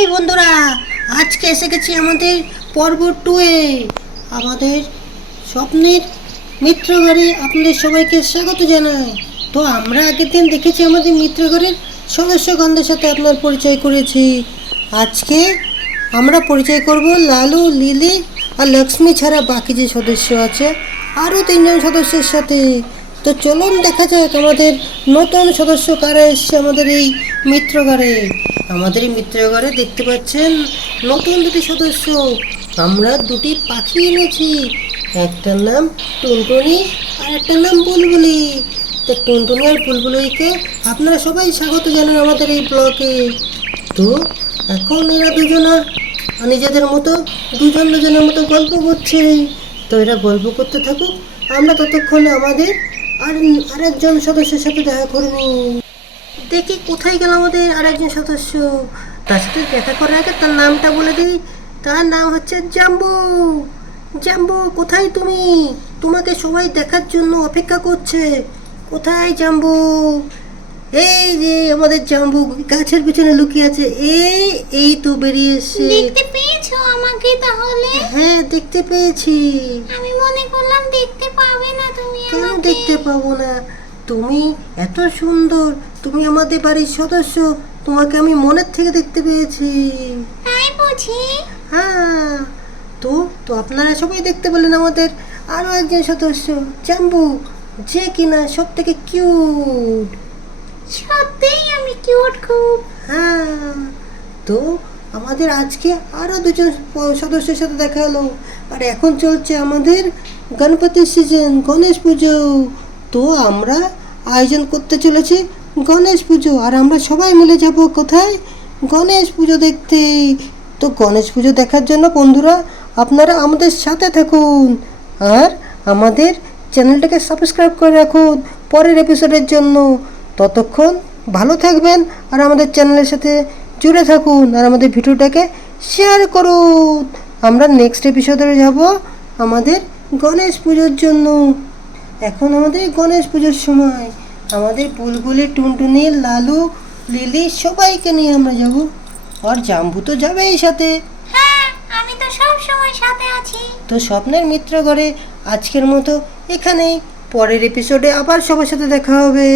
High বন্ধুরা, আজকে এসে গেছি আমাদের পর্ব 2 এ। আমাদের স্বপ্নের মিত্রঘরে আপনাদের সবাইকে স্বাগত জানাই। তো আমরা আগের দিন দেখেছি আমাদের মিত্রঘরের সদস্যগণদের সাথে আপনার পরিচয় করেছি। আজকে আমরা পরিচয় করব লালু, লিলি আর লক্ষ্মী ছাড়া বাকি যে সদস্য আছে আরও 3জন সদস্যের সাথে। তো চলুন দেখা যাক আমাদের নতুন সদস্য কারা এসছে আমাদের এই মিত্রঘরে। আমাদের এই মিত্রঘরে দেখতে পাচ্ছেন নতুন দুটি সদস্য। আমরা দুটি পাখি এনেছি, একটার নাম টুনটুনি আর একটার নাম বুলবুলি। তো টুনটুনি আর বুলবুলিকে আপনারা সবাই স্বাগত জানান আমাদের এই ব্লগে। তো এখন এরা দুজনা নিজেদের মতো দুজনের মতো গল্প করছে। তো এরা গল্প করতে থাকুক, আমরা ততক্ষণে আমাদের আরেকজন সদস্যের সাথে দেখা করে নিই। দেখি কোথায় গেল আমাদের আরেকজন সদস্য। তার সাথে দেখা করার আগে তার নামটা বলে দিই। তার নাম হচ্ছে জাম্বু। জাম্বু, কোথায় তুমি? তোমাকে সবাই দেখার জন্য অপেক্ষা করছে। কোথায় জাম্বু? এই যে আমাদের জাম্বু গাছের পিছনে লুকিয়ে আছে। এই তো বেরিয়ে এসেছে। দেখতে পেয়েছো আমাকে তাহলে? হ্যাঁ, দেখতে পেয়েছি। আমি মনে করলাম দেখতে পাবে না তুমি কেন আমাকে। দেখতে পাবো না? তুমি এত সুন্দর, তুমি আমাদের বাড়ির সদস্য, তোমাকে আমি মনের থেকে দেখতে পেয়েছি। তাই বুঝি? হ্যাঁ। তো তো আপনারা সবাই দেখতে পেলেন আমাদের আরো একজন সদস্য জাম্বু, যে কিনা সব থেকে কিউট। সত্যিই আমি কিউট খুব। হ্যাঁ। তো আমাদের আজকে আরো দুজন সদস্যের সাথে দেখা হলো। আর এখন চলছে আমাদের গণপতির সিজন, গণেশ পুজো। তো আমরা আয়োজন করতে চলেছি গণেশ পুজো, আর আমরা সবাই মিলে যাব কোথায়? গণেশ পুজো দেখতে। তো গণেশ পুজো দেখার জন্য বন্ধুরা আপনারা আমাদের সাথে থাকুন, আর আমাদের চ্যানেলটাকে সাবস্ক্রাইব করে রাখুন পরের এপিসোডের জন্য। ততক্ষণ ভালো থাকবেন আর আমাদের চ্যানেলের সাথে জুড়ে থাকুন, আর আমাদের ভিডিওটাকে শেয়ার করুন। আমরা নেক্সট এপিসোডে যাব আমাদের গণেশ পুজোর জন্য। এখন আমাদের গণেশ পুজোর সময় আমাদের বুলবুলি, টুনটুনি, লালু, লিলি সবাইকে নিয়ে আমরা যাব। আর জাম্বু তো যাবেই সাথে। হ্যাঁ, আমি তো সব সময় সাথে আছি। তো স্বপ্নের মিত্র ঘরে আজকের মতো এখানেই। পরের এপিসোডে আবার সবার সাথে দেখা হবে।